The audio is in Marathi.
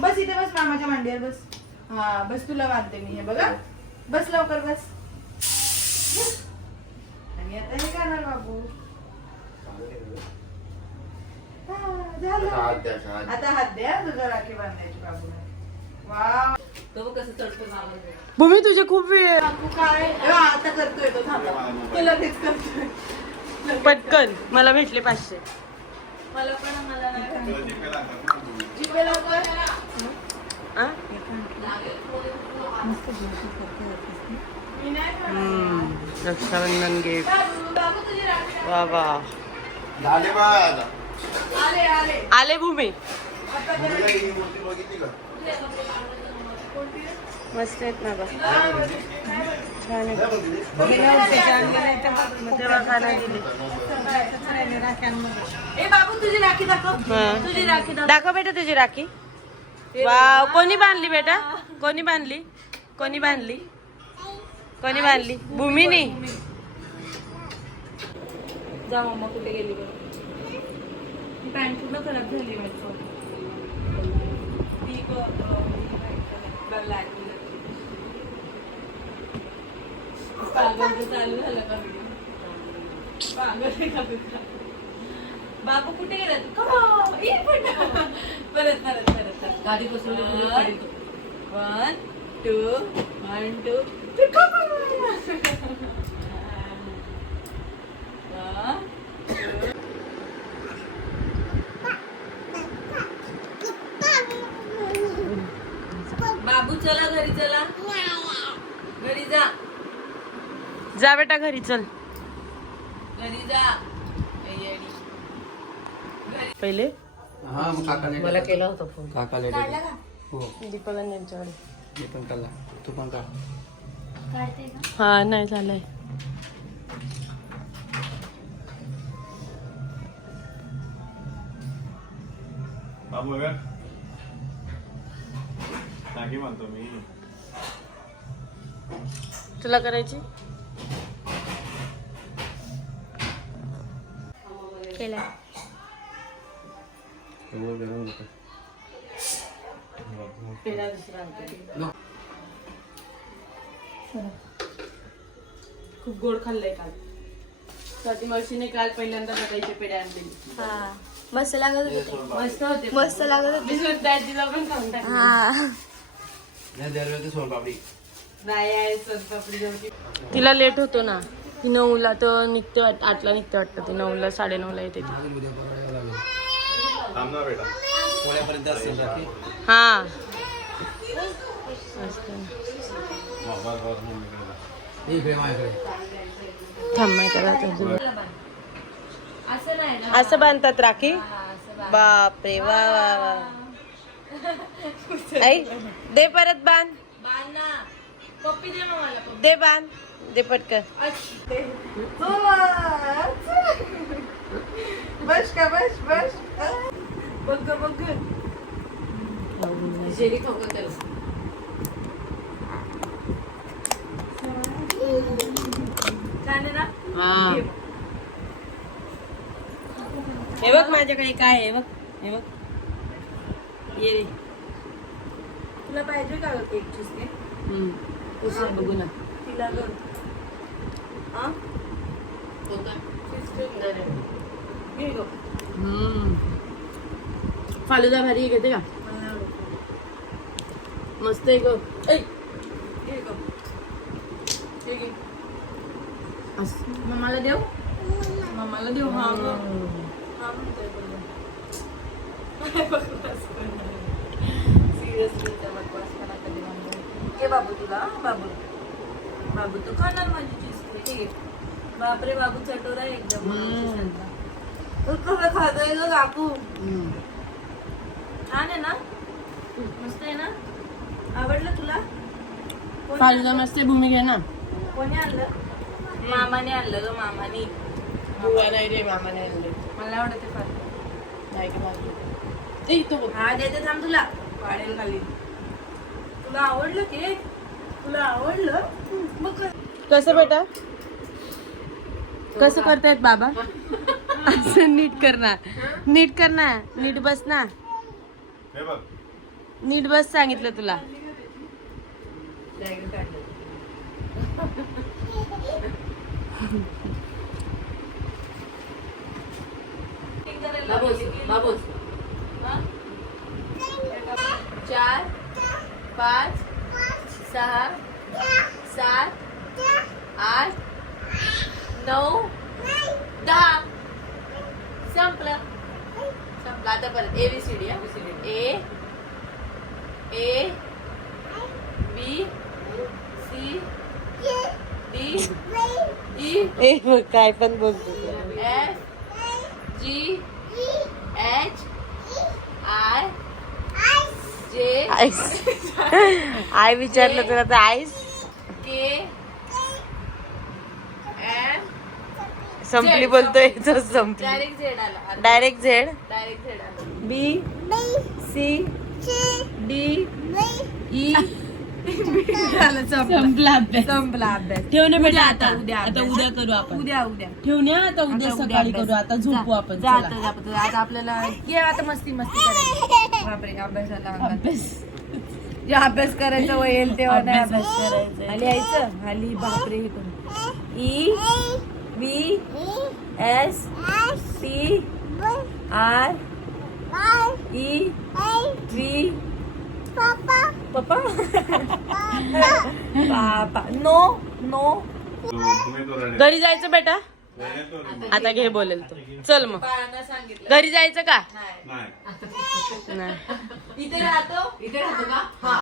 बस इथे बस मामाच्या मांडीवर बस. हा बस तुला बांधते मी. हे बघा. बस लवकर बस. आणि आता हे करणार बाबू. हा, झालं. हात द्या, हात द्या. आता हात द्या. तुझा राखी बांधायची बाबूला. वा तो बघ कसं चढतो. भूमी तुझे खूप वेळ बाबू काय? ए, आता करतोय तो. थांबा. तो लगेच करतोय. पटकन. मला भेटले पाचशे. मला पण मला नाही? मी नाही करणार. हम्म, रक्षाबंधन गिफ्ट वा वा. आले आले आले भूमी मस्त आहेत ना बा. छान आहेत नाही बघितली? दवाखाना दिली ए बाबू तुझी राखी दाखव हा. तुझी राखी दाखव दाखव बेटा तुझी राखी वाव कोणी बांधली बेटा? कोणी बांधली? कोणी बांधली? कोणी बांधली? भूमीनी जा मम्मा कुठे गेली बघ पॅन्ट पूर्ण खराब झाली चालू झालं का? बाबू कुठे गेला? परत परत. गाडी बसवली वन टू वन टू बाबू चला घरी चला. घरी जा. जा बेटा घरी चल. घरी जा. पहिले? हा मग काकाने मला केला होता फोन काकाले हो. दीपाला यांच्याकडे मी पण काढला. तू पण काढ. हा नाही झालंय. बाबू बघा. टाकी म्हणतो मी. तुला करायची? केला खूप गोड खाल्लंय काल. स्वाती मावशीने काल पहिल्यांदा बटाईचे पेढे आणलेले हा. मस्त लागत होते मस्त होते. मस्त लागत होते. आजीला पण खाऊन टाकले. नाही दरवेळी सोनपापडी नाही आहे सोनपापडी जेवढी तिला लेट होतो ना. ती नऊला तर निघते वाट- आठला निघते वाटतं. ती नऊला साडे नऊला येते ती. बेटा पुण्यापर्यंत असेल राखी हा. हे? असं नाही ना असं बांधतात राखी? बापरे वा वा वा आई दे परत बांध बांध ना पप्पी दे बांध दे पटकन बस का बस बस. बघ ग, बघ ग. जेली खाऊ त्याला? आहे ना? हा. हे बघ माझ्याकडे काय आहे बघ हे बघ. ये रे. तुला पाहिजे का केक चीज हम्म. बघू ना. तिला ग हा. हम्म. फालुदा भारी घेते का मला नाही आवडत. मस्त आहे ग ऐ, घे ग. हे घे. असं. मम्माला देऊ मम्माला देऊ हा ग हा म्हणतोय बघ. Seriously, त्या बकवासपणा कधी म्हणतो. घे बाबू तुला बाबू बाबू तू खाणार माझी चीज केक घे. बापरे बाबू चटोरा आहे एकदम तू कसं खातोय ग काकू हम्म. छान आहे ना? मस्त आहे ना? आवडलं तुला? फालुदा मस्त आहे भूमी घे ना. कोणी आणलं? मामाने आणलं ग मामाने. बुवा नाही रे मामा नाही आणले मला आवडते फार नाही का फालुदा? ए, इथं बघ. हा देते थांब तुला. वाढेल खाली. तुला आवडलं के तुला आवडलं? मग. कसं बेटा? कसं करतायत बाबा? असं नीट करणार नीट करणार नीट बस ना. हे बघ नीट बस सांगितलं तुला Diagram काढलं. बाबूस, बाबूस. हा? चार पाच सहा सात आठ नऊ दहा संपलं संपलं आता परत A B C D A A B C D E काय पण बोलतो. F G H I J I विचारलं तुला तर आईस के संपली बोलतोय तर संपली. डायरेक्ट झेड आला. डायरेक्ट झेड डायरेक्ट झेड आला. बी सी डी ई संपला. अभ्यास. संपला अभ्यास. ठेव ना बेटा आता, आता उद्या आता. उद्या करू आपण. उद्या उद्या. ठेवून या आता उद्या आता सकाळी अभ्यास. करू आता झोपू जा, आपण जा चला. आता, जा आता. आता आपल्याला ये आता मस्ती मस्ती करायची. बापरे अभ्यासाला अंगात. अभ्यास. जे अभ्यास करायचं वय येईल तेव्हा नाही अभ्यास करायचा. खाली यायचं खाली बापरे हे करून E V S T R E V पप्पा पापा नो नो घरी जायचं बेटा. आता घे बोलेल तू. चल मग. घरी जायचं का? नाही. नाही. इथे राहतो? इथे राहतो का? हा.